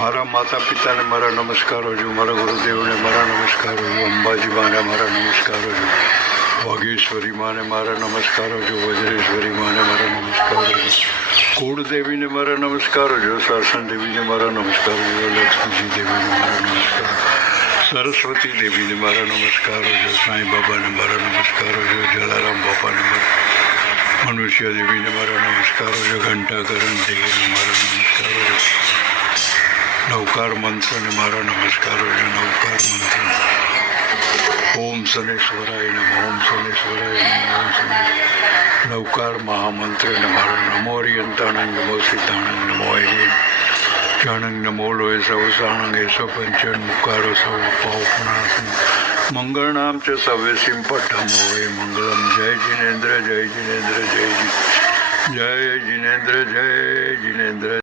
મારા માતા પિતાને મારા નમસ્કારો છું, મારા ગુરુદેવને મારા નમસ્કારો છું, અંબાજી માને મારા નમસ્કારો છું, વાઘેશ્વરી માને મારા નમસ્કારો છું, વજ્રેશ્વરી માને મારા નમસ્કારો છું, કુળદેવીને મારા નમસ્કારો છું, શાસન દેવીને મારા નમસ્કારો છું, લક્ષ્મીજી દેવીને મારા નમસ્કારો, સરસ્વતી દેવીને મારા નમસ્કારો છે, સાંઈ બાબાને મારા નમસ્કારો છે, જલારામ બાપાને મારા મનુષ્ય દેવીને મારા નમસ્કારો છે, ઘંટાકરણ દેવીને મારા નમસ્કારો છે, નવકાર મંત્રને મારા નમસ્કારો છે, નવકાર મંત્ર ઓમ શનેશ્વરાય નમઃ, ઓમ શનેશ્વરાય નમઃ, ઓમ શનેશ્વરાય નવકાર મહામંત્રને મારા નમો હરિયંતાણંગ નમો સિદ્ધાણંગ નમો હરિયં જાણંગ નમો લોય સૌ સાણંગ એસો પંચન મુકારો સૌ પાવપણાસન મંગળનામ ચ સવ્યસીમ પઢ્ઢમ હોય મંગલમ. જય જિનેન્દ્ર જય જિનેન્દ્ર જય જિનેન્દ્ર જય જિનેન્દ્ર.